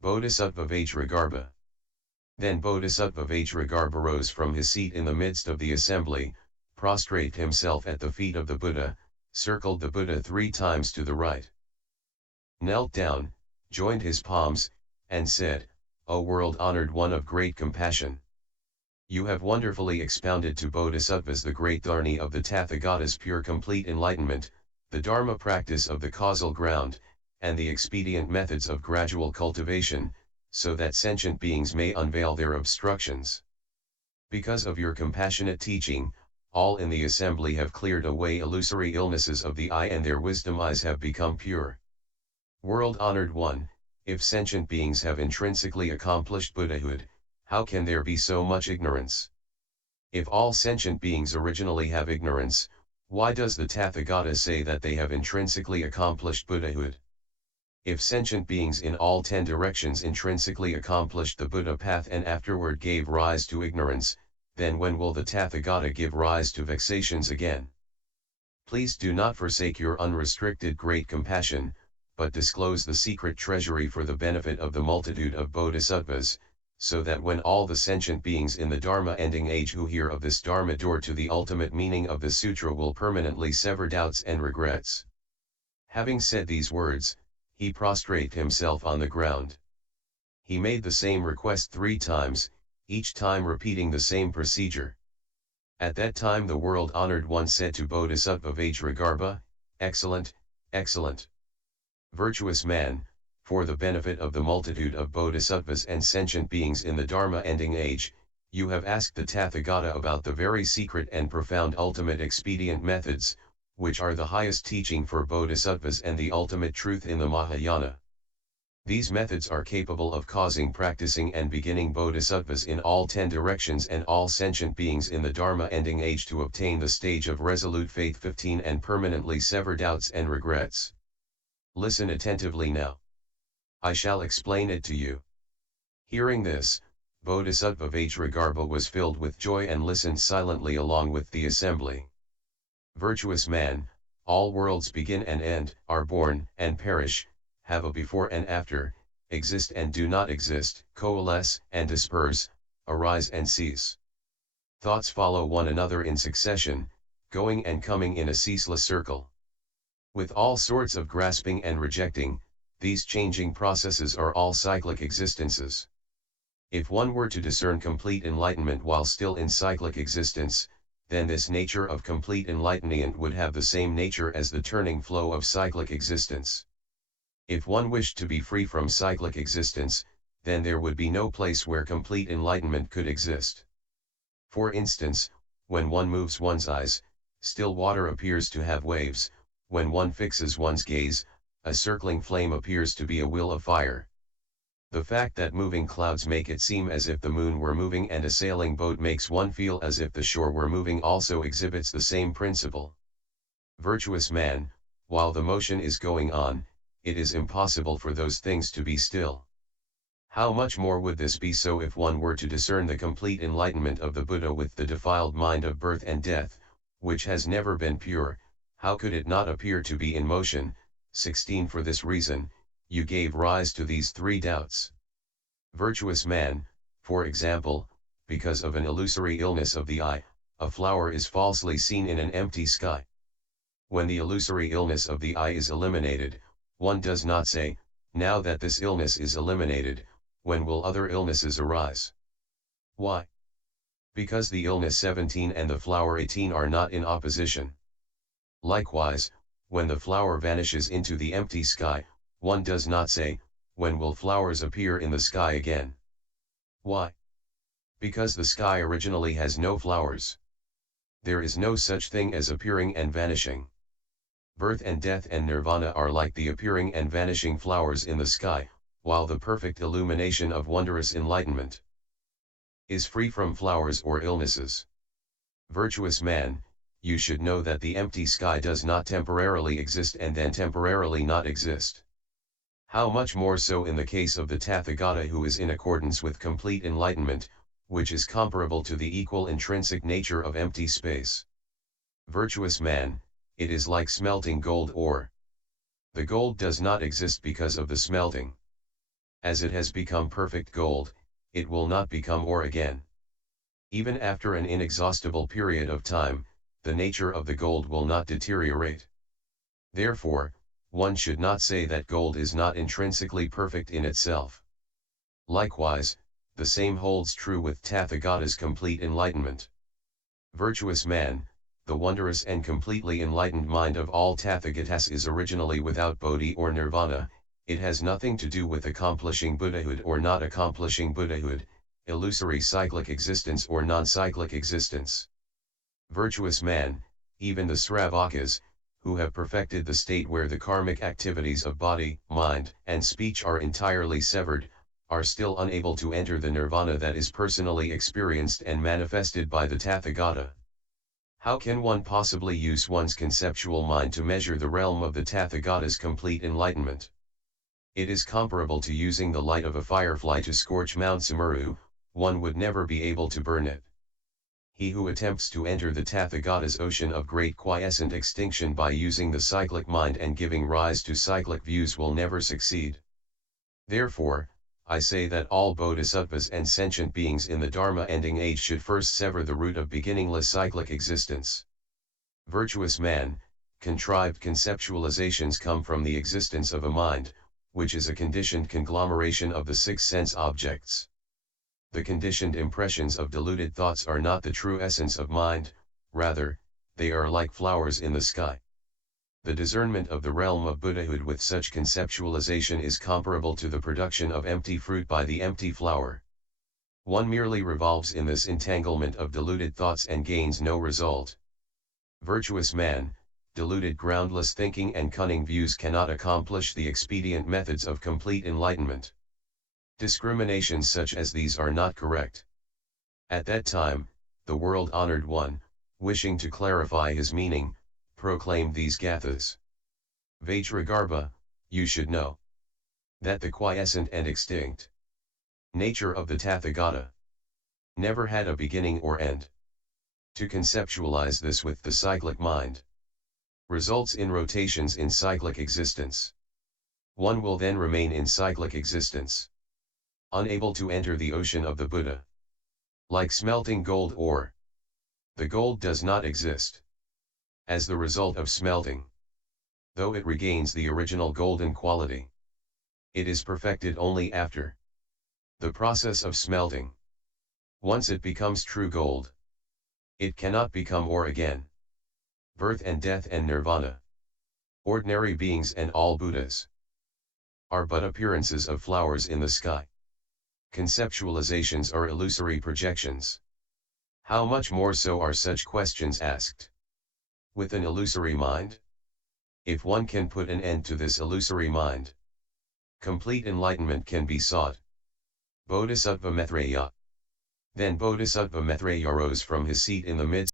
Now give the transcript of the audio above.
Bodhisattva Vajragarbha. Then Bodhisattva Vajragarbha rose from his seat in the midst of the assembly, prostrated himself at the feet of the Buddha, circled the Buddha 3 times to the right, knelt down, joined his palms, and said, "O world-honored one of great compassion! You have wonderfully expounded to Bodhisattvas the great dharani of the Tathagata's pure complete enlightenment, the Dharma practice of the causal ground, and the expedient methods of gradual cultivation, so that sentient beings may unveil their obstructions. Because of your compassionate teaching, all in the assembly have cleared away illusory illnesses of the eye and their wisdom eyes have become pure. World-honored one, if sentient beings have intrinsically accomplished Buddhahood, how can there be so much ignorance? If all sentient beings originally have ignorance, why does the Tathagata say that they have intrinsically accomplished Buddhahood? If sentient beings in all 10 directions intrinsically accomplished the Buddha path and afterward gave rise to ignorance, then when will the Tathagata give rise to vexations again? Please do not forsake your unrestricted great compassion, but disclose the secret treasury for the benefit of the multitude of bodhisattvas, so that when all the sentient beings in the Dharma ending age who hear of this Dharma door to the ultimate meaning of the sutra will permanently sever doubts and regrets." Having said these words, he prostrated himself on the ground. He made the same request 3 times, each time repeating the same procedure. At that time the world-honored one said to Bodhisattva Vajragarbha, "Excellent, excellent. Virtuous man, for the benefit of the multitude of bodhisattvas and sentient beings in the Dharma ending age, you have asked the Tathagata about the very secret and profound ultimate expedient methods, which are the highest teaching for bodhisattvas and the ultimate truth in the Mahayana. These methods are capable of causing practicing and beginning bodhisattvas in all 10 directions and all sentient beings in the Dharma ending age to obtain the stage of resolute faith 15 and permanently sever doubts and regrets. Listen attentively now. I shall explain it to you." Hearing this, Bodhisattva Vajragarbha was filled with joy and listened silently along with the assembly. "Virtuous man, all worlds begin and end, are born and perish, have a before and after, exist and do not exist, coalesce and disperse, arise and cease. Thoughts follow one another in succession, going and coming in a ceaseless circle. With all sorts of grasping and rejecting, these changing processes are all cyclic existences. If one were to discern complete enlightenment while still in cyclic existence, then this nature of complete enlightenment would have the same nature as the turning flow of cyclic existence. If one wished to be free from cyclic existence, then there would be no place where complete enlightenment could exist. For instance, when one moves one's eyes, still water appears to have waves, when one fixes one's gaze, a circling flame appears to be a wheel of fire. The fact that moving clouds make it seem as if the moon were moving and a sailing boat makes one feel as if the shore were moving also exhibits the same principle. Virtuous man, while the motion is going on, it is impossible for those things to be still. How much more would this be so if one were to discern the complete enlightenment of the Buddha with the defiled mind of birth and death, which has never been pure, how could it not appear to be in motion? 16 For this reason, you gave rise to these 3 doubts. Virtuous man, for example, because of an illusory illness of the eye, a flower is falsely seen in an empty sky. When the illusory illness of the eye is eliminated, one does not say, "Now that this illness is eliminated, when will other illnesses arise?" Why? Because the illness 17 and the flower 18 are not in opposition. Likewise, when the flower vanishes into the empty sky, one does not say, "When will flowers appear in the sky again?" Why? Because the sky originally has no flowers. There is no such thing as appearing and vanishing. Birth and death and nirvana are like the appearing and vanishing flowers in the sky, while the perfect illumination of wondrous enlightenment is free from flowers or illnesses. Virtuous man, you should know that the empty sky does not temporarily exist and then temporarily not exist. How much more so in the case of the Tathagata who is in accordance with complete enlightenment, which is comparable to the equal intrinsic nature of empty space. Virtuous man, it is like smelting gold ore. The gold does not exist because of the smelting. As it has become perfect gold, it will not become ore again. Even after an inexhaustible period of time, the nature of the gold will not deteriorate. Therefore, one should not say that gold is not intrinsically perfect in itself. Likewise, the same holds true with Tathagata's complete enlightenment. Virtuous man, the wondrous and completely enlightened mind of all Tathagatas is originally without Bodhi or Nirvana. It has nothing to do with accomplishing Buddhahood or not accomplishing Buddhahood, illusory cyclic existence or non-cyclic existence. Virtuous man, even the Sravakas, who have perfected the state where the karmic activities of body, mind, and speech are entirely severed, are still unable to enter the nirvana that is personally experienced and manifested by the Tathagata. How can one possibly use one's conceptual mind to measure the realm of the Tathagata's complete enlightenment? It is comparable to using the light of a firefly to scorch Mount Sumeru. One would never be able to burn it. He who attempts to enter the Tathagata's ocean of great quiescent extinction by using the cyclic mind and giving rise to cyclic views will never succeed. Therefore, I say that all bodhisattvas and sentient beings in the Dharma-ending age should first sever the root of beginningless cyclic existence. Virtuous man, contrived conceptualizations come from the existence of a mind, which is a conditioned conglomeration of the six sense objects. The conditioned impressions of deluded thoughts are not the true essence of mind, rather, they are like flowers in the sky. The discernment of the realm of Buddhahood with such conceptualization is comparable to the production of empty fruit by the empty flower. One merely revolves in this entanglement of deluded thoughts and gains no result. Virtuous man, deluded groundless thinking and cunning views cannot accomplish the expedient methods of complete enlightenment. Discriminations such as these are not correct. At that time, the world-honored one, wishing to clarify his meaning, proclaimed these gathas. Vajragarbha, you should know that the quiescent and extinct nature of the Tathagata never had a beginning or end. To conceptualize this with the cyclic mind results in rotations in cyclic existence. One will then remain in cyclic existence, unable to enter the ocean of the Buddha. Like smelting gold ore, the gold does not exist as the result of smelting. Though it regains the original golden quality, it is perfected only after the process of smelting. Once it becomes true gold, it cannot become ore again. Birth and death and nirvana, ordinary beings and all Buddhas, are but appearances of flowers in the sky. Conceptualizations are illusory projections. How much more so are such questions asked with an illusory mind? If one can put an end to this illusory mind, complete enlightenment can be sought. Bodhisattva Maitreya. Then Bodhisattva Maitreya rose from his seat in the midst